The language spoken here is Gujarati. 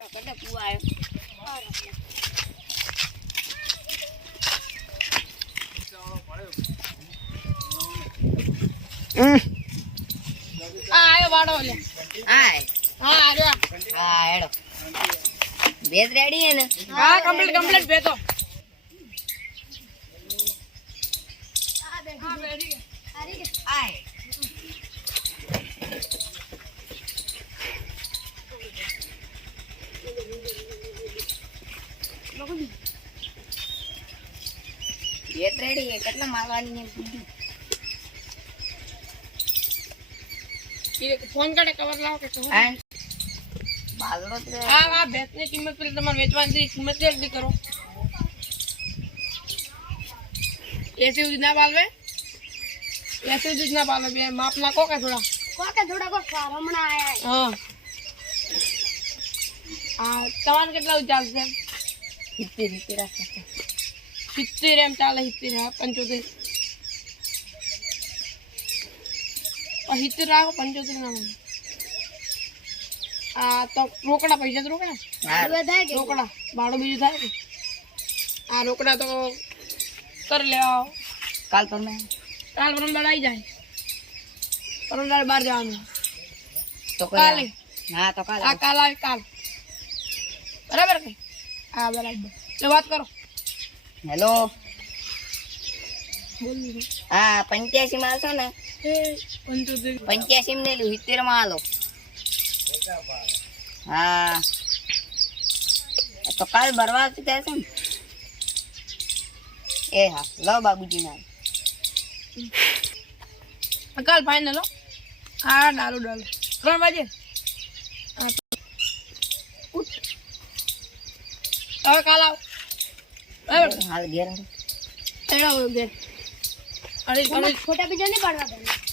કટે પુઆ આવ્યો આયો વાડો લે હાય હા આજો હા હેડો બેસ રેડી હે ને હા કમ્પ્લીટ બેતો આય બેસ રેડી હે કેટલા માલવાની હે ફોન કરે કવર લાવો કે શું એન્ડ બાલરો તો હા બેસ ની કિંમત પેલી તમારે વેચવાની છે કિંમત જલ્દી કરો એસી સુધી ના પાલવે એસી સુધી ના પાલવે બે માપ ના કો કે થોડા કો હમણાં આયા હા તમારે કેટલા ચાલશે 70 રાખે 70 એમ ચાલે 70 75 70 રાખો 75 ના મને આ તો રોકડા પૈસા તો રોકડા રોકડા ભાડું બીજું થાય કે આ રોકડા તો કરી લેવા કાલ તમે કાલ પરમદાડ આવી જાય પરમદાડ બહાર જવાનું તો કાલે હા તો કાલ આ કાલ આવે કાલ બરાબર કે હા બરાબર તો વાત કરો હેલો બોલ હા 85 માં છો ને એ 75 85 ને 70 માં આલો હા તો કાલ ભરવા આવતા છે ને એ હા લો બાબુજી ના કાલ ફાઇનલ હો હા ડાલો 3 વાગે હા ઉઠ હવે કાલ આવ બરાબર હાલ ઘેર એડા ઘેર અરે ફોટા બીજા નહીં પાડવા